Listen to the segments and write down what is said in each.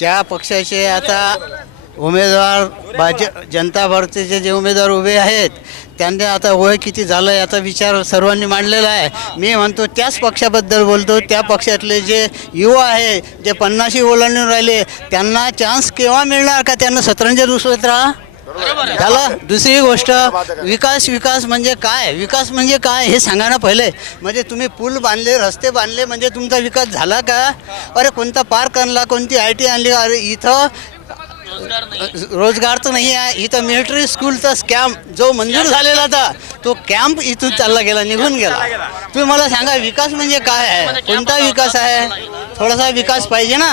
ज्या पक्षाचे आता उमेदवार भाज जनता भारतीचे जे उमेदवार उभे आहेत त्यांनी आता वय किती झालं याचा विचार सर्वांनी मांडलेला आहे. मी म्हणतो त्याच पक्षाबद्दल बोलतो त्या पक्षातले जे युवा आहे जे पन्नाशी ओलांडून राहिले त्यांना चान्स केव्हा मिळणार का? त्यांना सतरंज दुसरत राहा. त्याला दुसरी गोष्ट विकास विकास म्हणजे काय? विकास म्हणजे काय? हे सांगा ना पहिले. म्हणजे तुम्ही पूल बांधले रस्ते बांधले म्हणजे तुमचा विकास झाला का? अरे कोणता पार्क आणला कोणती आय टी आणली? अरे इथं रोजगार तर नाही आहे. इथं मिलिटरी स्कूलचा कॅम्प जो मंजूर झालेला होता तो कॅम्प इथून चालला गेला निघून गेला. तुम्ही मला सांगा विकास म्हणजे काय आहे? कोणता विकास आहे? थोडासा विकास पाहिजे ना.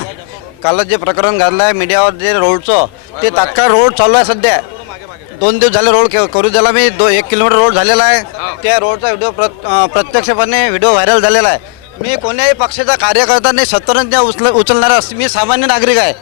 कालच जे प्रकरण घडलं आहे मीडियावर जे रोडचं ते तात्काळ रोड चालू आहे सध्या. दोन दिवस झाले रोड के- करू दिला मी दो एक किलोमीटर रोड झालेला आहे. त्या रोडचा व्हिडिओ प्र प्रत्यक्षपणे व्हिडिओ व्हायरल झालेला आहे. मी कोण्याही पक्षाचा कार्यकर्ता नाही शतरंज्या उचल उचलणारा मी सामान्य नागरिक आहे.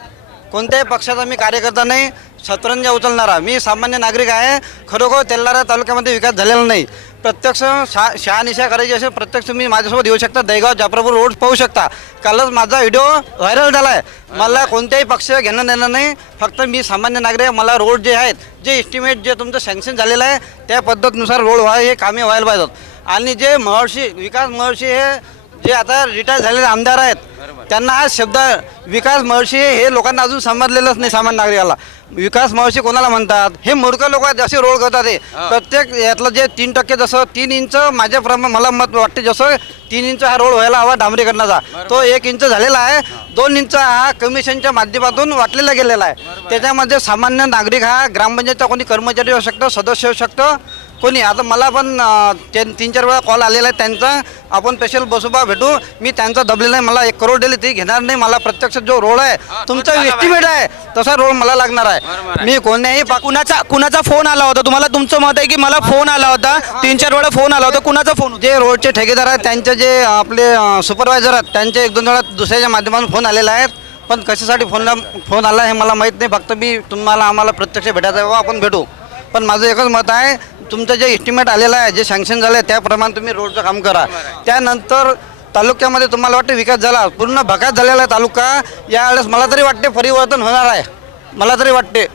कोणत्याही पक्षाचा मी कार्यकर्ता नाही शतरंज्या उचलणारा. मी सामान्य नागरिक आहे. खरोखर तेलारा तालुक्यामध्ये विकास झालेला नाही. प्रत्यक्ष शा शहानिशा करायची असेल प्रत्यक्ष तुम्ही माझ्यासोबत येऊ शकता. दहीगाव जाफरापूर रोड पाहू शकता. कालच माझा व्हिडिओ व्हायरल झाला आहे मला कोणत्याही पक्ष घेणं देणं नाही. फक्त मी सामान्य नागरिक आहे. मला रोड जे आहेत जे एस्टिमेट जे तुमचं सँक्शन झालेलं आहे त्या पद्धतीनुसार रोड व्हाय हे कामे व्हायला पाहिजेत. आणि जे महर्षी विकास महर्षी हे जे आता रिटायर झालेले आमदार आहेत त्यांना हा शब्द विकास महर्षी हे लोकांना अजून समजलेलंच नाही सामान्य नागरिकाला. विकास महर्षी कोणाला म्हणतात? हे मूर्ख लोक जसे रोड करतात हे. प्रत्येक यातलं जे तीन टक्के जसं तीन इंच माझ्या प्रमा मला मत वाटते जसं तीन इंच हा रोड व्हायला हवा डांबरीकरणाचा. तो एक इंच झालेला आहे. दोन इंच हा कमिशनच्या माध्यमातून वाटलेला गेलेला आहे. त्याच्यामध्ये सामान्य नागरिक हा ग्रामपंचायतचा कोणी कर्मचारी असू शकतो सदस्य असू शकतो. कोणी? आता मला पण ते तीन चार वेळा कॉल आलेला आहे त्यांचा. आपण स्पेशल बसोबा भेटू. मी त्यांचा दबलेला आहे मला एक करोड दिली ती घेणार नाही. मला प्रत्यक्ष जो रोड आहे तुमचा एस्टिमेट आहे तसा रोड मला लागणार आहे. मी कोण्याही कुणाचा कुणाचा फोन आला होता? तुम्हाला तुमचं मत आहे की मला फोन आला होता? तीन चार वेळा फोन आला होता. कुणाचा फोन जे रोडचे ठेकेदार आहेत त्यांचे जे आपले सुपरवायझर आहेत त्यांचे एक दोन वेळा दुसऱ्याच्या माध्यमातून फोन आलेले आहेत. पण कशासाठी फोन फोन आला हे मला माहीत नाही. फक्त मी तुम्हाला आम्हाला प्रत्यक्ष भेटायचं आहे आपण भेटू. पण माझं एकच मत आहे तुमचं जे एस्टिमेट आलेलं आहे जे सँक्शन झालं आहे त्याप्रमाणे तुम्ही रोडचं काम करा. त्यानंतर तालुक्यामध्ये तुम्हाला वाटते विकास झाला पूर्ण भकास झालेला आहे तालुका. यावेळेस मला तरी वाटते परिवर्तन होणार आहे. मला तरी वाटते.